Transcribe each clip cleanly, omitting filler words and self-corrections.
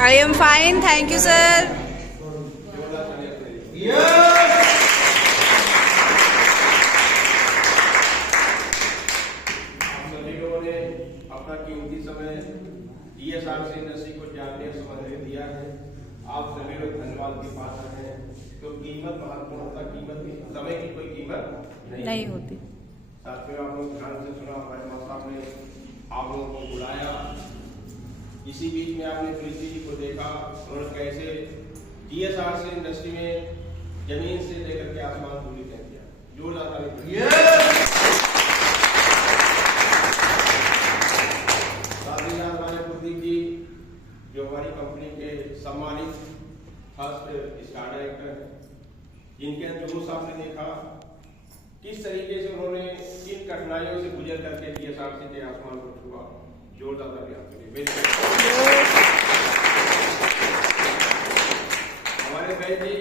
I am fine, thank you, sir. अपना कीमती समय DSRC इंडस्ट्री को जानने समझने दिया है। आप सभी लोग धन्यवाद के पात्र हैं। तो कीमत महत्वपूर्ण होता, कीमत की समय की कोई कीमत नहीं होती। साथियों, आप लोग ध्यान से सुना, हमारे माता साहब ने आप लोगों को बुलाया। इसी बीच में आपने प्रीति जी को देखा, उन्होंने कैसे DSRC इंडस्ट्री में जमीन से लेकर के आसमान दूरी तय किया। जोरदार ताली। जो हमारी कंपनी के सम्मानित फर्स्ट स्टार डायरेक्टर हैं, जिनके जुलूस आपने देखा, किस तरीके से उन्होंने किन कठिनाइयों से गुजर करके DSRC के आसमान को छुआ। जोरदार ताली आपके लिए। हमारे बहन जी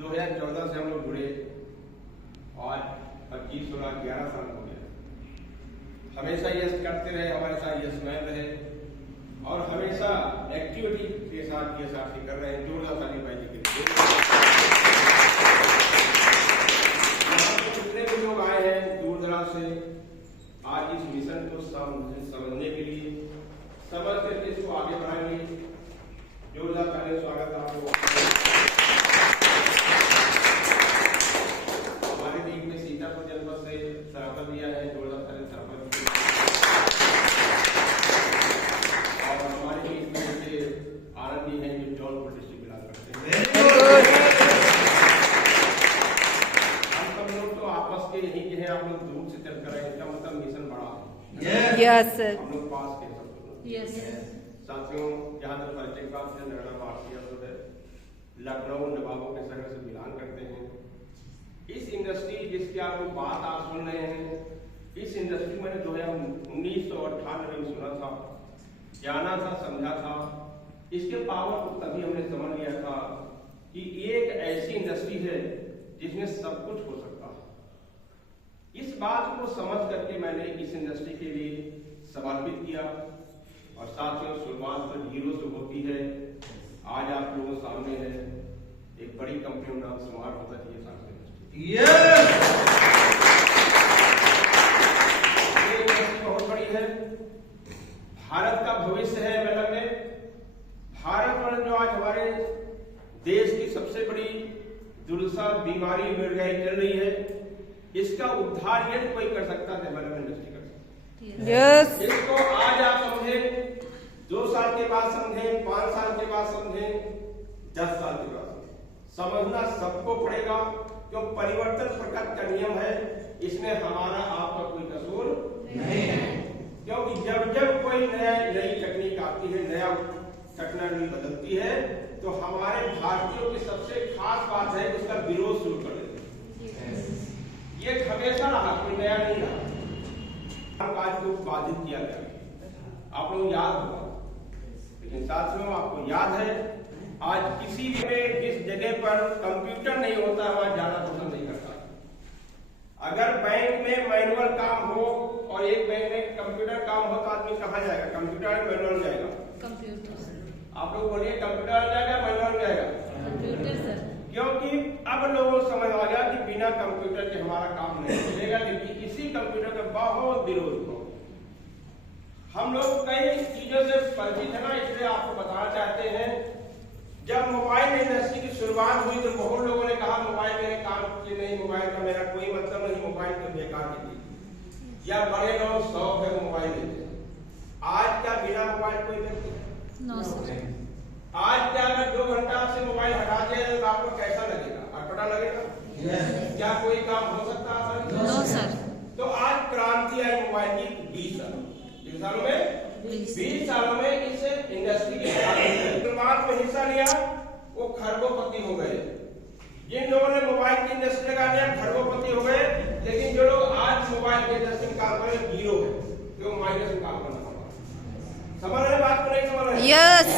2014 से हम लोग जुड़े, आज 25 16 11 साल हो गया। हमेशा यस करते रहे, हमारे साथ यस मैन रहे और हमेशा एक्टिविटी के साथ DSRC कर रहे हैं। जोरदार ताली भाई जी के लिए। जितने भी लोग आए हैं दूर दराज से, आज इस मिशन को समझने के लिए, समझ करके इसको आगे बढ़ाएंगे। जोरदार ताली स्वागत है आपको। हमारे बीच में सीतापुर जनपद से सराफत दिया है। जोरदार ताली सराफत। आनंदी है जो जौनपुर डिस्ट्रिक्ट बिलोंग करते हैं। हम सब लोग तो आपस के यही के हैं, आप लोग दूर से चल कर आए, इसका मतलब मिशन बड़ा है। Yes sir. हम लोग पास के सब लोग। यस साथियों, जहाँ तक परिचय का आपसे नगड़ा भारतीय है, लखनऊ नवाबों के शहर से बिलोंग करते हैं। इस इंडस्ट्री जिसकी आप लोग बात आप सुन रहे हैं, इस इंडस्ट्री मैंने 1998 में सुना था, जाना था, समझा था। इसके पावर को तभी हमने समझ लिया था कि एक ऐसी इंडस्ट्री है जिसमें सब कुछ हो सकता है। इस बात को समझ करके मैंने इस इंडस्ट्री के लिए समर्पित किया। और साथियों, शुरुआत तो जीरो से होती है। आज आप लोगों सामने है एक बड़ी कंपनी नाम स्मार्ट होता है DSRC इंडस्ट्री। ये इंडस्ट्री बहुत बड़ी है, भारत का भविष्य है। मतलब में भारत में जो आज हमारे देश की सबसे बड़ी दुर्दशा बीमारी महंगाई चल रही है, इसका उद्धार यदि कोई कर सकता है, डेवलपमेंट इंडस्ट्री कर सकती है। यस। इसको आज आप समझे, 2 साल के बाद समझे, 5 साल के बाद समझे, 10 साल के बाद समझना सबको पड़ेगा, क्यों परिवर्तन प्रकृति का नियम है। इसमें हमारा आपका कोई कसूर नहीं है। क्योंकि जब जब कोई नई तकनीक आती है, नया टेक्नोलॉजी बदलती है, तो हमारे भारतीयों की सबसे खास बात है उसका विरोध शुरू कर देते हैं। ये हमेशा रहा, कोई नया नहीं रहा। काज को बाधित किया गया, आप लोग याद होगा। लेकिन साथियों, आपको याद है आज किसी भी में जिस जगह पर कंप्यूटर नहीं होता वहां जाना पसंद नहीं करता। अगर बैंक में मैनुअल काम हो और एक बैंक में कंप्यूटर काम हो तो आदमी कहाँ जाएगा? कंप्यूटर मैनुअल जाएगा? कंप्यूटर। आप लोग बोलिए, कंप्यूटर जाएगा मैनुअल जाएगा? Computer sir. क्योंकि अब लोगों को समझ आ गया कि बिना कंप्यूटर के हमारा काम नहीं चलेगा। लेकिन इसी कंप्यूटर का बहुत विरोध हो। हम लोग कई चीजों से परिचित है ना, इसलिए आपको बताना चाहते हैं। जब मोबाइल इंडस्ट्री की शुरुआत हुई तो बहुत लोगों ने कहा मोबाइल मेरे काम के नहीं, मोबाइल का मेरा कोई मतलब नहीं, मोबाइल तो बेकार की चीज, या बड़े लोग शौक है मोबाइल लेते हैं। आज क्या बिना मोबाइल कोई व्यक्ति है? No sir. आज क्या अगर 2 घंटा से मोबाइल हटा दिया तो आपको कैसा लगेगा? अटपटा लगेगा? क्या कोई काम हो सकता है? No sir. तो आज क्रांति आई मोबाइल की 20 साल। कितने सालों में 20 सालों में इस इंडस्ट्री के शुरुआत में हिस्सा लिया वो खरबोपति हो गए। जिन लोगों ने मोबाइल की इंडस्ट्री लगा दिया खरबोपति हो गए, लेकिन जो लोग आज मोबाइल की इंडस्ट्री में काम कर रहे हैं जीरो है, जो माइनस में काम करना होगा। समझ रहे बात को नहीं समझ रहे? यस।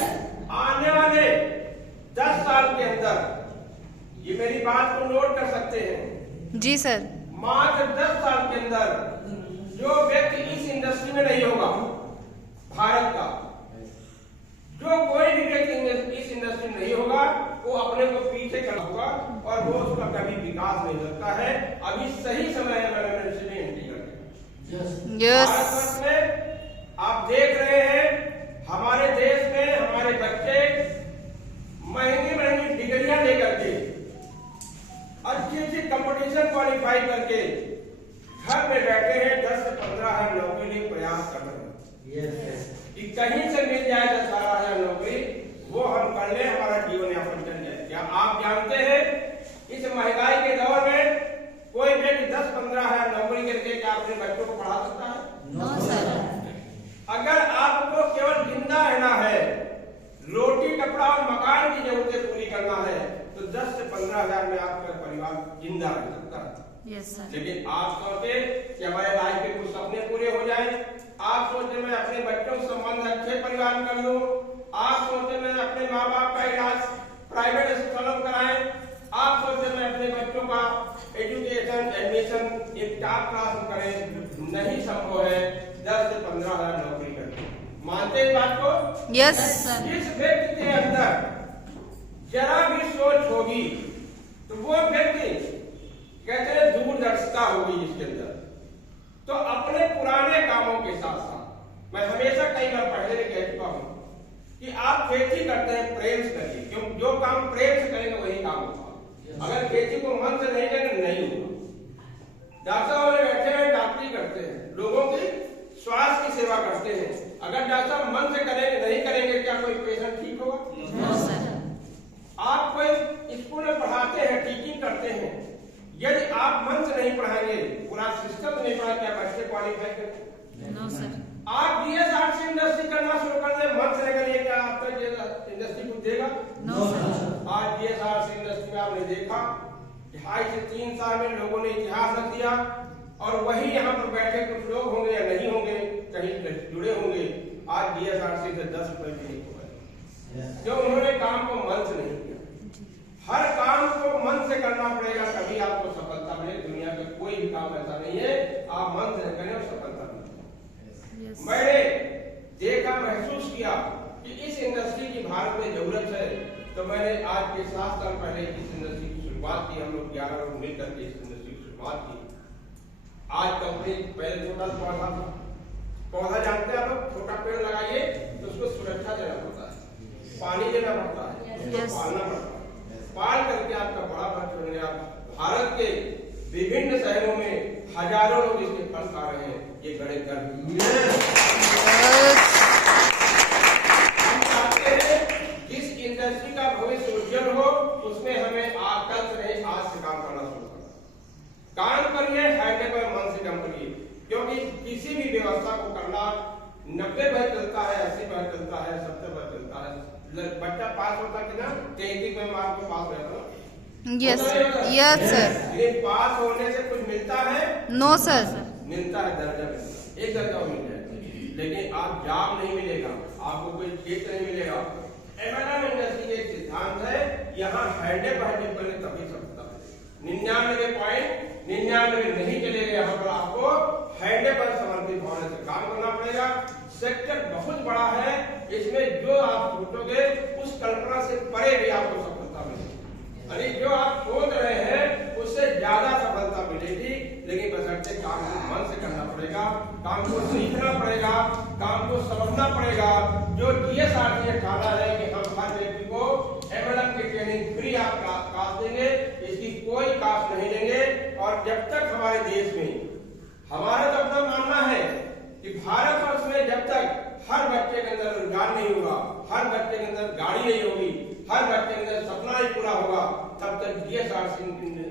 आने वाले 10 साल के अंदर, ये मेरी बात को नोट कर सकते हैं जी सर, मात्र 10 साल के अंदर जो व्यक्ति इस इंडस्ट्री में नहीं होगा भारत का, जो कोई भी व्यक्ति इस इंडस्ट्री में नहीं होगा वो अपने को पीछे खड़ा होगा और वो उसका कभी विकास नहीं सकता है। अभी सही समय है मैंने एंट्री करने। यस। में आप देख रहे हैं हमारे देश में हमारे बच्चे महंगी महंगी डिग्रियां लेकर के अच्छी अच्छी कंपटीशन क्वालिफाई करके घर में बैठे हैं, 10 से 15,000 नौकरी के प्रयास कर रहे हैं कि कहीं से मिल जाए 10-12,000 नौकरी, वो हम कर ले, हमारा जीवन यापन चल जाए। क्या आप जानते हैं इस महंगाई के दौर में कोई व्यक्ति 10-15,000 नौकरी करके क्या अपने बच्चों को पढ़ा सकता है? No sir. अगर आपको केवल जिंदा रहना है, रोटी कपड़ा और मकान की जरूरतें पूरी करना है, तो 10 से 15,000 में आपका परिवार जिंदा रह सकता है। Yes sir. लेकिन आप सोचे कि हमारे लाइफ के कुछ सपने पूरे हो जाए, आप सोचे मैं अपने बच्चों से संबंध अच्छे परिवार में कर लूं, आप सोचे मैं अपने माँ बाप का इलाज प्राइवेट अस्पतालों में कराएं, आप सोचे मैं अपने बच्चों का एजुकेशन एडमिशन एक टॉप क्लास में करें, नहीं संभव है 10 से 15,000 नौकरी करके। मानते हैं बात को? Yes sir. जिस व्यक्ति के अंदर जरा भी सोच होगी तो वो व्यक्ति कहते हैं दूरदर्शिता होगी जिसके अंदर, तो अपने पुराने कामों के साथ साथ मैं हमेशा कई बार पहले भी कह चुका हूं कि आप खेती करते हैं प्रेम से करिए, क्यों? जो काम प्रेम से करेंगे वही काम होगा। अगर खेती को मन से नहीं करेंगे नहीं होगा। डॉक्टर वाले बैठे हैं, डॉक्टरी करते हैं, लोगों की स्वास्थ्य की सेवा करते हैं, अगर डॉक्टर मन से करेंगे नहीं करेंगे क्या कोई पेशेंट ठीक होगा? No sir. आप कोई स्कूल में पढ़ाते हैं, टीचिंग करते हैं, यदि आप मन से नहीं पढ़ाएंगे, पूरा सिस्टम नहीं पढ़ा, क्या बच्चे क्वालिफाई करेंगे? No sir. आप बीएसआर से इंडस्ट्री करना शुरू कर दे, मन से करिए, क्या आप तक ये इंडस्ट्री कुछ देगा? No sir. आज बीएसआर से इंडस्ट्री में आपने देखा 2.5 से 3 साल में लोगों ने इतिहास रख दिया, और वही यहाँ पर बैठे कुछ लोग होंगे या नहीं होंगे, कहीं जुड़े होंगे, आज बीएसआरसी से 10 रुपए भी नहीं हुआ, जो उन्होंने काम को मन से नहीं किया। हर काम को मन से करना पड़ेगा, तभी आपको सफलता मिले। दुनिया का कोई भी काम ऐसा नहीं है आप मन से करें और सफलता मिले। मैंने देखा, महसूस किया कि इस इंडस्ट्री की भारत में जरूरत है, तो मैंने आज के 7 साल पहले इस इंडस्ट्री की शुरुआत की। हम लोग 11 लोग मिलकर के इस इंडस्ट्री की शुरुआत की। आज कंपनी पहले छोटा पौधा था, पौधा जानते हैं आप लोग, छोटा पेड़ लगाइए तो उसको सुरक्षा देना पड़ता है, पानी देना पड़ता है, उसको पालना पड़ता है, पाल करके आपका बड़ा वृक्ष बन गया। भारत के विभिन्न शहरों में हजारों लोग इसके फल खा रहे हैं, ये बड़े गर्व। हम चाहते हैं जिस इंडस्ट्री का भविष्य उज्जवल हो, उसमें हमें आज कल से नहीं, आज से काम करना शुरू करना। काम करिए, हैंडे पर मन से काम करिए, क्योंकि किसी भी व्यवस्था को करना 90% चलता है, 80% चलता है, 70% चलता है। बच्चा पास होता कि ना 33 में मार्क में पास हो जाता है। Yes yes sir. लेकिन पास होने से कुछ मिलता है? No sir. मिलता है दर्जा, मिलता है, एक दर्जा मिल जाए, लेकिन आप जॉब नहीं मिलेगा, आपको कोई क्षेत्र नहीं मिलेगा। एमएनएम इंडस्ट्री एक सिद्धांत है, यहाँ हैंडे पहले पहले तभी सकता है। 99.99 नहीं चलेगा, यहाँ पर आपको हैंडे पर समर्पित होने से काम करना पड़ेगा। सेक्टर बहुत बड़ा है, इसमें जो आप सोचोगे उस कल्पना से परे भी आपको सफलता मिलेगी, अरे जो आप सोच रहे हैं उससे ज्यादा सफलता मिलेगी। लेकिन बशर्ते काम को मन से करना पड़ेगा, काम को सीखना पड़ेगा, काम को समझना पड़ेगा। जो जीएसआरसी ने कहा है कि हम हर व्यक्ति को एमएलएम की ट्रेनिंग फ्री आप कास्ट देंगे, इसकी कोई कास्ट नहीं देंगे। और जब तक हमारे देश में, हमारा तो अपना मानना है कि भारतवर्ष में जब तक हर बच्चे के अंदर रोजगार नहीं होगा, हर बच्चे के अंदर गाड़ी नहीं होगी, हर बच्चे के अंदर सपना नहीं पूरा होगा, तब तक जीएसआरसी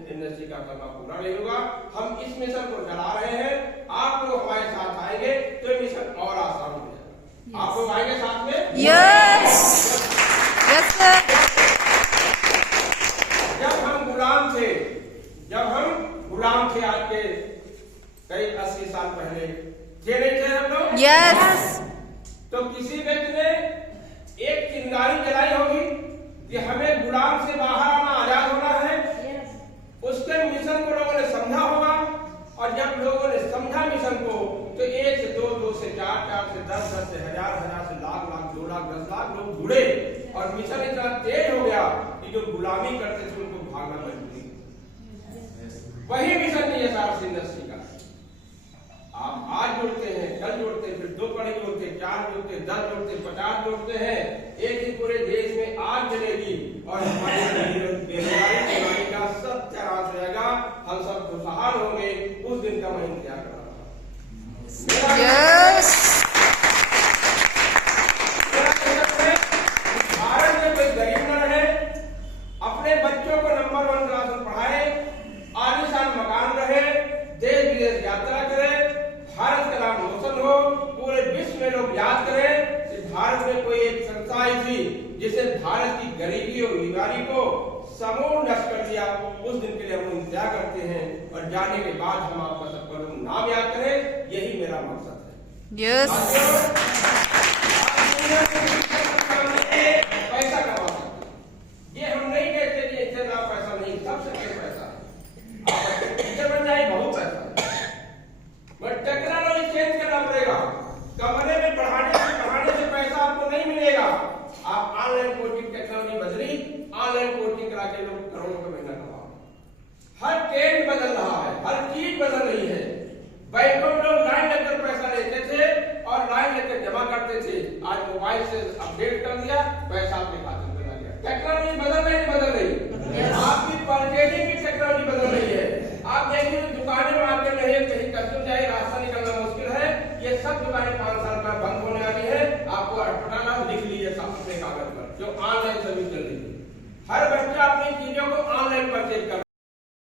इंडस्ट्री का सपना पूरा नहीं होगा। हम इस मिशन को चला रहे हैं, आप लोग हमारे साथ आएंगे तो मिशन और आसान थे नहीं थे हम लोग? यस। तो किसी व्यक्ति ने एक चिंगारी जलाई होगी कि हमें गुलाम से बाहर आना, आजाद होना है। उसके मिशन को लोगों ने समझा होगा, और जब लोगों ने समझा मिशन को, तो 1 से 2, 2 से 4, 4 से 10, 10 से 1000, 1000 से लाख, लाख, 2 लाख, 10 लाख लोग जुड़े, और मिशन इतना तेज हो गया कि जो गुलामी करते थे उनको भागना मजबूरी। वही मिशन नहीं है SRC इंडस्ट्री का। आप आज जोड़ते हैं, कल जोड़ते हैं, फिर 2 कड़ी जोड़ते हैं, 4 जोड़ते हैं, 10 जोड़ते हैं, 50 जोड़ते हैं, एक ही पूरे देश में आग जलेगी और हमारी बेरोजगारी बीमारी का सत्यानाश हो जाएगा। हम सब खुशहाल होंगे। उस दिन का मैं इंतजार कर रहा हूँ। यस। भारत में कोई गरीब न रहे, अपने बच्चों को नंबर 1 क्लास में पढ़ाए, आलीशान मकान रहे, देश विदेश यात्रा करे, भारत का नाम रोशन हो, पूरे विश्व में लोग याद करें कि भारत में कोई एक संस्था आई थी जिसे भारत की गरीबी और बीमारी को समूल नष्ट कर दिया। उस दिन के लिए हम इंतजार करते हैं, और जाने के बाद हम आपका सबका नाम याद करें। यही मेरा मकसद है। यस। पैसा कमा सकते, ये हम नहीं कहते कि इतना पैसा नहीं, सबसे पैसा है, टीचर बन जाए बहुत पैसा है, बट टेक्नोलॉजी चेंज करना पड़ेगा। कमरे में पढ़ाने से पैसा आपको नहीं मिलेगा। आप ऑनलाइन कोचिंग टेक्नोलॉजी बदली, ऑनलाइन कोचिंग करा के लोग करोड़ों का महीना कमा। हर ट्रेंड बदल रहा है, हर चीज बदल रही है। बैंकों में लोग लाइन लगकर पैसा लेते थे और लाइन लेकर जमा करते थे। आज मोबाइल से अपडेट कर दिया, पैसा आपके खाते में आ गया। टेक्नोलॉजी बदल रही। आपकी परचेजिंग की टेक्नोलॉजी बदल रही है। आप देखिए दुकानें में आके नहीं, कहीं कस्टम जाए, रास्ता निकलना मुश्किल है। ये सब दुकानें 5 साल बाद बंद होने वाली है। आपको अटपटा लिख लीजिए अपने कागज पर, जो ऑनलाइन सर्विस चल रही है। हर बच्चा अपनी चीजों को ऑनलाइन परचेज कर